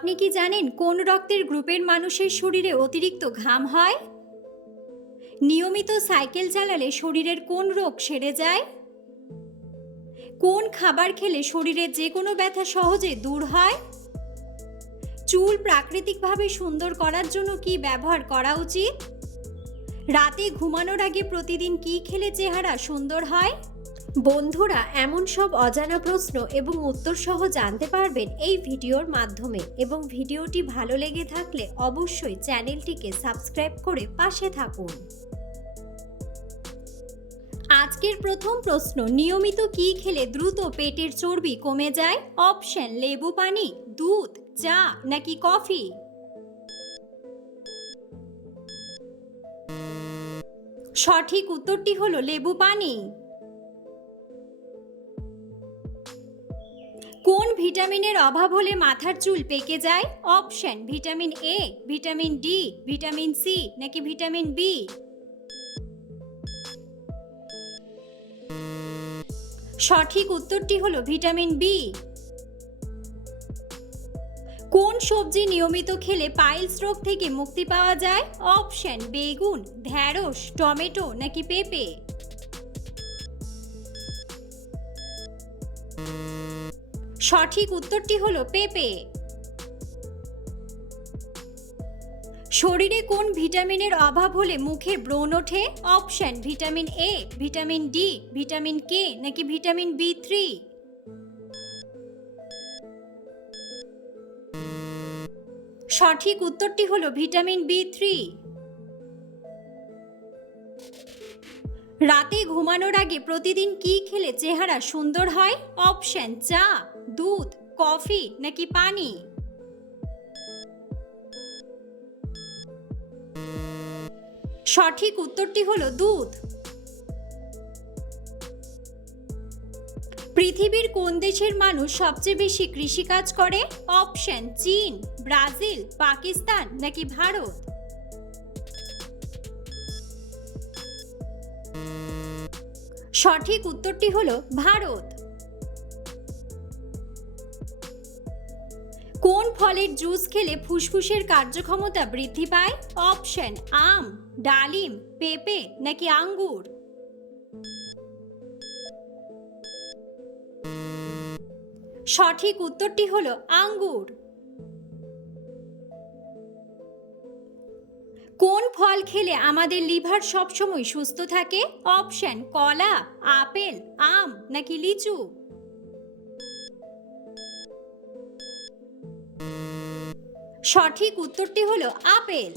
আপনি কি জানেন কোন রক্তের গ্রুপের মানুষের শরীরে অতিরিক্ত ঘাম হয়? নিয়মিত সাইকেল চালালে শরীরের কোন রোগ সেরে যায়? কোন খাবার খেলে শরীরের যে কোনো ব্যথা সহজে দূর হয়? চুল প্রাকৃতিকভাবে সুন্দর করার জন্য কি ব্যবহার করা উচিত? রাতে ঘুমানোর আগে প্রতিদিন কি খেলে চেহারা সুন্দর হয়? বন্ধুরা, এমন সব অজানা প্রশ্ন এবং উত্তর সহ জানতে পারবেন এই ভিডিওর মাধ্যমে, এবং ভিডিওটি ভালো লেগে থাকলে অবশ্যই চ্যানেলটিকে সাবস্ক্রাইব করে পাশে থাকুন। আজকের প্রথম প্রশ্ন, নিয়মিত কি খেলে দ্রুত পেটের চর্বি কমে যায়? অপশন: লেবু পানি, দুধ, চা নাকি কফি? সঠিক উত্তরটি হলো লেবু পানি। কোন ভিটামিনের অভাব হলে মাথার চুল পেকে যায়? Option: vitamin A, vitamin D, vitamin C নাকি ভিটামিন বি? সঠিক উত্তরটি হলো ভিটামিন বি। কোন সবজি নিয়মিত খেলে পাইলস রোগ থেকে মুক্তি পাওয়া যায়? অপশন: বেগুন, ঢ্যাঁড়স, টমেটো নাকি পেঁপে? সঠিক উত্তরটি হলো পেঁপে। শরীরে কোন ভিটামিনের অভাব হলে মুখে ব্রণ ওঠে? Option: vitamin A, vitamin D, vitamin K নাকি ভিটামিন বি3? সঠিক উত্তরটি হলো ভিটামিন বি3। রাতে ঘুমানোর আগে প্রতিদিন কি খেলে চেহারা সুন্দর হয়? অপশন: চা, দুধ, কফি নাকি পানি? সঠিক উত্তরটি হলো দুধ। পৃথিবীর কোন দেশের মানুষ সবচেয়ে বেশি কৃষিকাজ করে? অপশন: চীন, ব্রাজিল, পাকিস্তান নাকি ভারত? সঠিক উত্তরটি হলো ভারত। কোন ফলের জুস খেলে ফুসফুসের কার্যক্ষমতা বৃদ্ধি পায়? অপশন: আম, ডালিম, পেঁপে নাকি আঙ্গুর? সঠিক উত্তরটি হলো আঙ্গুর। কোন ফল খেলে আমাদের লিভার সবসময় সুস্থ থাকে? অপশন: কলা, আপেল, আম নাকি লিচু? সঠিক উত্তরটি হলো আপেল।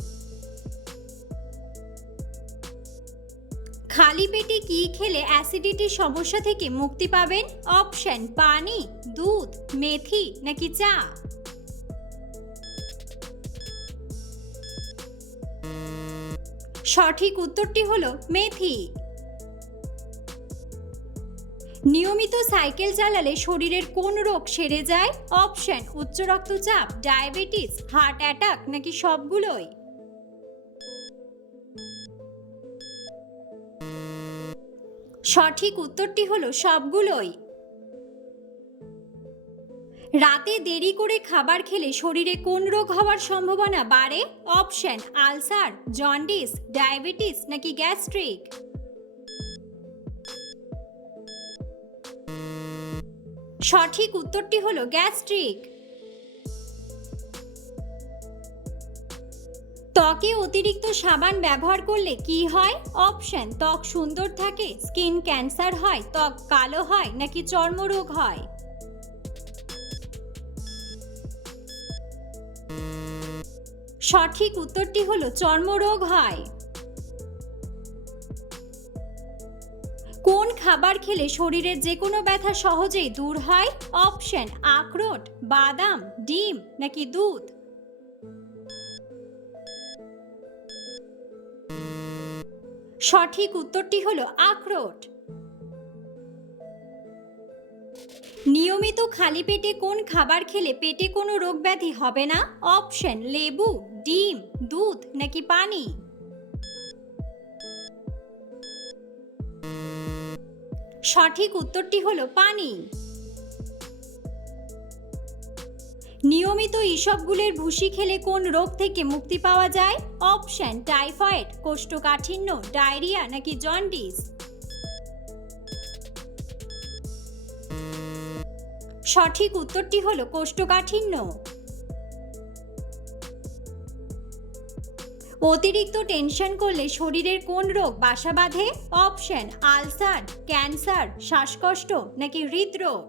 খালি পেটে কি খেলে অ্যাসিডিটির সমস্যা থেকে মুক্তি পাবেন? অপশন: পানি, দুধ, মেথি নাকি চা? সঠিক উত্তরটি হলো মেথি। নিয়মিত সাইকেল চালালে শরীরের কোন রোগ সেরে যায়? অপশন: উচ্চ রক্তচাপ, ডায়াবেটিস, হার্ট অ্যাটাক নাকি সবগুলোই? সঠিক উত্তরটি হলো সবগুলোই। রাতে দেরি করে খাবার খেলে শরীরে কোন রোগ হওয়ার সম্ভাবনা বাড়ে? অপশন: আলসার, জন্ডিস, ডায়াবেটিস নাকি গ্যাস্ট্রিক? সঠিক উত্তরটি হলো গ্যাস্ট্রিক। ত্বকে অতিরিক্ত সাবান ব্যবহার করলে কি হয়? অপশন: ত্বক সুন্দর থাকে, স্কিন ক্যান্সার হয়, ত্বক কালো হয় নাকি চর্মরোগ হয়? সঠিক উত্তরটি হলো চর্মরোগ হয়। কোন খাবার খেলে শরীরের যে কোনো ব্যথা সহজেই দূর হয়? অপশন: আখরোট, বাদাম, ডিম নাকি দুধ? সঠিক উত্তরটি হলো আখরোট। নিয়মিত খালি পেটে কোন খাবার খেলে পেটে কোনো রোগ ব্যাধি হবে না? অপশন: লেবু, ডিম, দুধ নাকি পানি? সঠিক উত্তরটি হলো পানি। নিয়মিত ইসবগুলের ভুসি খেলে কোন রোগ থেকে মুক্তি পাওয়া যায়? অপশন টাইফয়েড, কোষ্ঠকাঠিন্য, ডায়রিয়া নাকি জন্ডিস। সঠিক উত্তরটি হলো কোষ্ঠকাঠিন্য। অতিরিক্ত টেনশন করলে শরীরের কোন রোগ বাসা বাঁধে? অপশন আলসার, ক্যান্সার, শ্বাসকষ্ট নাকি হৃদরোগ।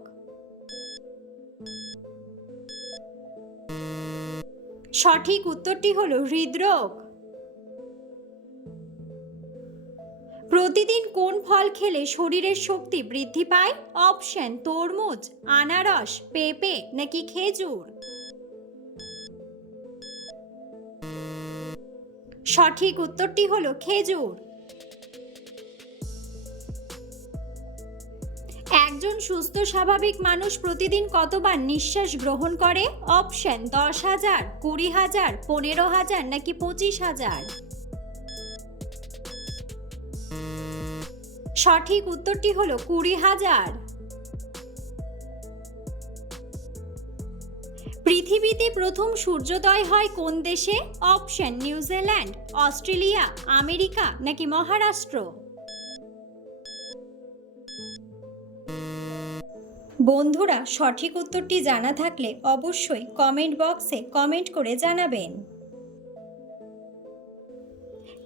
সঠিক উত্তরটি হলো হৃদরোগ। প্রতিদিন কোন ফল খেলে শরীরের শক্তি বৃদ্ধি পায়? অপশন তরমুজ, আনারস, পেঁপে নাকি খেজুর। সঠিক উত্তরটি হলো খেজুর। একজন সুস্থ স্বাভাবিক মানুষ প্রতিদিন কতবার নিঃশ্বাস গ্রহণ করে? অপশন 10,000, 20,000, 15,000 নাকি 25,000। সঠিক উত্তরটি হলো 20,000। পৃথিবীতে প্রথম সূর্যোদয় হয় কোন দেশে? অপশন নিউজিল্যান্ড, অস্ট্রেলিয়া, আমেরিকা নাকি মহারাষ্ট্র। বন্ধুরা, সঠিক উত্তরটি জানা থাকলে অবশ্যই কমেন্ট বক্সে কমেন্ট করে জানাবেন।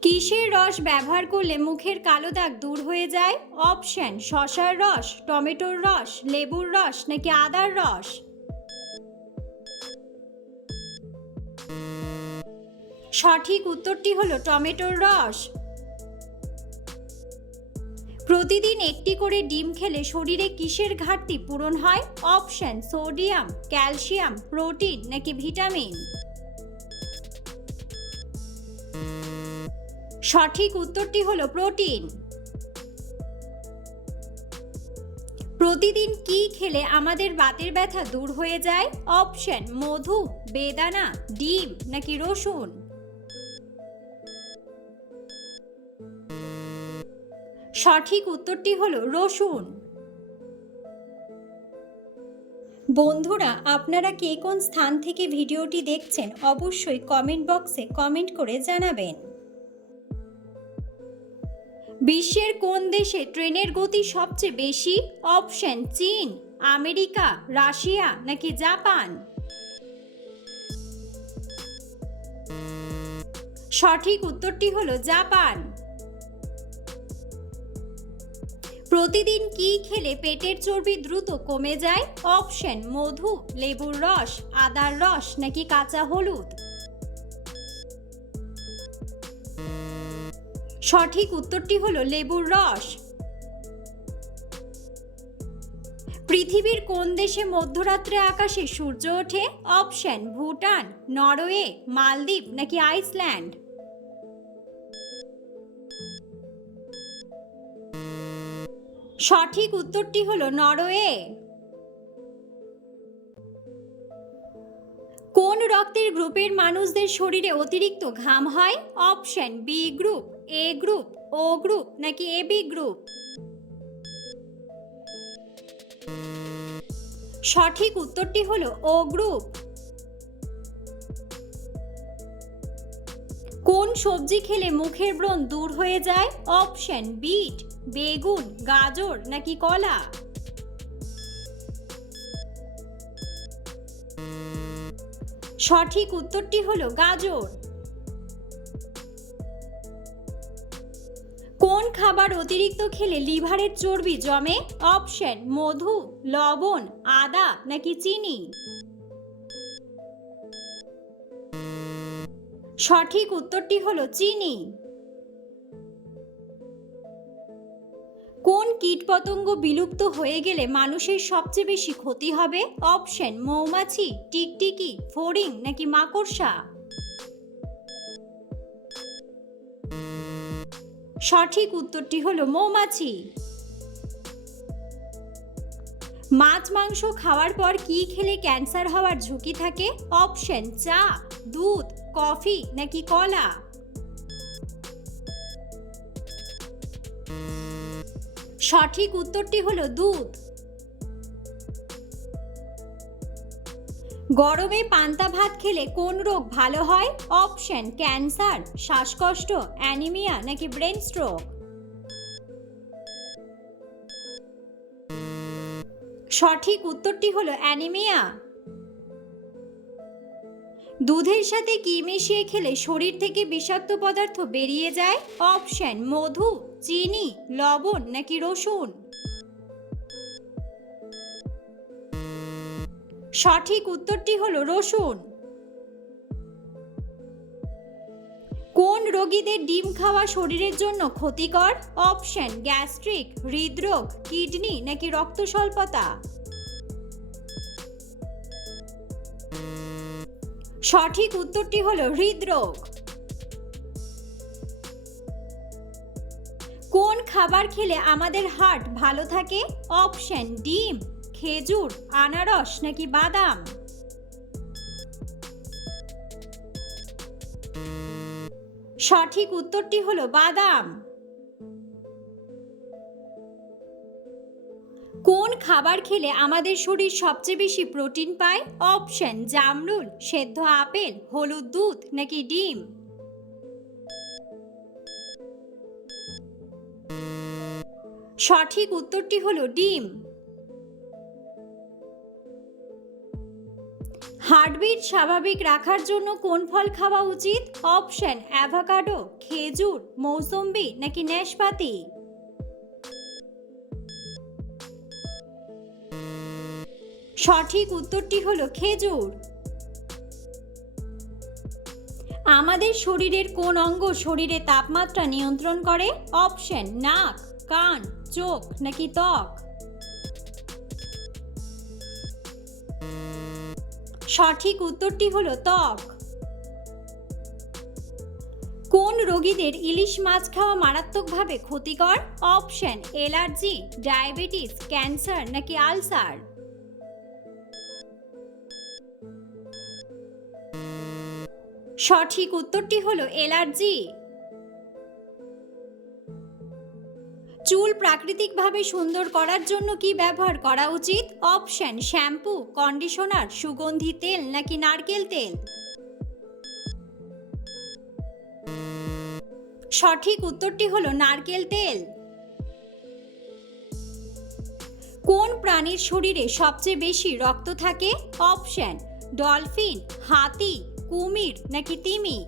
কিসের রস ব্যবহার করলে মুখের কালো দাগ দূর হয়ে যায়? অপশন শসার রস, টমেটোর রস, লেবুর রস নাকি আদার রস। সঠিক উত্তরটি হলো টমেটোর রস। প্রতিদিন একটি করে ডিম খেলে শরীরে কিসের ঘাটতি পূরণ হয়? অপশন সোডিয়াম, ক্যালসিয়াম, প্রোটিন নাকি ভিটামিন। সঠিক উত্তরটি হলো প্রোটিন। প্রতিদিন কি খেলে আমাদের বাতের ব্যথা দূর হয়ে যায়? অপশন মধু, বেদানা, ডিম নাকি রসুন। সঠিক উত্তরটি হলো রসুন। বন্ধুরা, আপনারা কে কোন স্থান থেকে ভিডিওটি দেখছেন অবশ্যই কমেন্ট বক্সে কমেন্ট করে জানাবেন। বিশ্বের কোন দেশে ট্রেনের গতি সবচেয়ে বেশি? অপশন চীন, আমেরিকা, রাশিয়া নাকি জাপান। সঠিক উত্তরটি হলো জাপান। প্রতিদিন কি খেলে পেটের চর্বি দ্রুত কমে যায়? অপশন মধু, লেবুর রস, আদার রস নাকি কাঁচা হলুদ। সঠিক উত্তরটি হলো লেবুর রস। পৃথিবীর কোন দেশে মধ্যরাত্রে আকাশে সূর্য ওঠে? অপশন ভুটান, নরওয়ে, মালদ্বীপ নাকি আইসল্যান্ড। সঠিক উত্তরটি হলো নরওয়ে। কোন রক্তের গ্রুপের মানুষদের শরীরে অতিরিক্ত ঘাম হয়? অপশন বি গ্রুপ, এ গ্রুপ, ও গ্রুপ নাকি এবি গ্রুপ। সঠিক উত্তরটি হলো ও গ্রুপ। কোন সবজি খেলে মুখের ব্রণ দূর হয়ে যায়? অপশন বিট, বেগুন, গাজর নাকি কলা। সঠিক উত্তরটি হলো গাজর। কোন খাবার অতিরিক্ত খেলে লিভারের চর্বি জমে? অপশন মধু, লবণ, আদা নাকি চিনি। সঠিক উত্তরটি হলো চিনি। কোন কীটপতঙ্গ বিলুপ্ত হয়ে গেলে মানুষের সবচেয়ে বেশি ক্ষতি হবে? অপশন মৌমাছি, টিকটিকি, ফড়িং নাকি মাকড়সা। সঠিক উত্তরটি হলো মৌমাছি। মাছ মাংস খাওয়ার পর কি খেলে ক্যান্সার হওয়ার ঝুঁকি থাকে? অপশন চা, দুধ, কফি নাকি কলা। সঠিক উত্তরটি হলো দুধ। গরমে পান্তা ভাত খেলে কোন রোগ ভালো হয়? অপশন ক্যান্সার, শ্বাসকষ্ট, অ্যানিমিয়া নাকি ব্রেন স্ট্রোক। সঠিক উত্তরটি হলো অ্যানিমিয়া। দুধের সাথে কি মিশিয়ে খেলে শরীর থেকে বিষাক্ত পদার্থ বেরিয়ে যায়? অপশন মধু, চিনি, লবণ নাকি রসুন। সঠিক উত্তরটি হলো রসুন। কোন রোগীদের ডিম খাওয়া শরীরের জন্য ক্ষতিকর? অপশন গ্যাস্ট্রিক, হৃদরোগ, কিডনি নাকি রক্ত স্বল্পতা। সঠিক উত্তরটি হলো হৃদরোগ। কোন খাবার খেলে আমাদের হার্ট ভালো থাকে? অপশন ডিম, খেজুর, আনারস নাকি বাদাম। সঠিক উত্তরটি হলো বাদাম। কোন খাবার খেলে আমাদের শরীর সবচেয়ে বেশি প্রোটিন পায়? অপশন জামরুল, সেদ্ধ আপেল, হলুদ দুধ নাকি ডিম। সঠিক উত্তরটি হলো ডিম। হার্টবিট স্বাভাবিক রাখার জন্য কোন ফল খাওয়া উচিত? অপশন অ্যাভোকাডো, খেজুর, মৌসম্বি নাকি নাশপাতি। সঠিক উত্তরটি হলো খেজুর। আমাদের শরীরের কোন অঙ্গ শরীরে তাপমাত্রা নিয়ন্ত্রণ করে? অপশন নাক, কান, চোখ নাকি ত্বক। সঠিক উত্তরটি হলো ত্বক। কোন রোগীদের ইলিশ মাছ খাওয়া মারাত্মকভাবে ক্ষতিকর? অপশন অ্যালার্জি, ডায়াবেটিস, ক্যান্সার নাকি আলসার। সঠিক উত্তরটি হলো অ্যালার্জি। চুল প্রাকৃতিকভাবে সুন্দর করার জন্য কি ব্যবহার করা উচিত? অপশন শ্যাম্পু, কন্ডিশনার, সুগন্ধি তেল নাকি নারকেল তেল। সঠিক উত্তরটি হলো নারকেল তেল। কোন প্রাণীর শরীরে সবচেয়ে বেশি রক্ত থাকে? অপশন ডলফিন, হাতি, কুমির নাকি তিমি।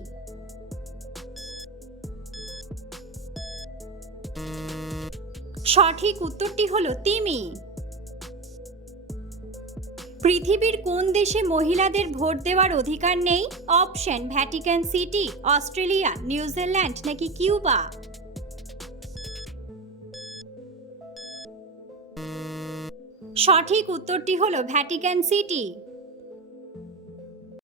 সঠিক উত্তরটি হলো তিমি। পৃথিবীর কোন দেশে মহিলাদের ভোট দেওয়ার অধিকার নেই? Option Vatican city, Australia, New Zealand নাকি কিউবা। সঠিক উত্তরটি হলো ভ্যাটিকান সিটি।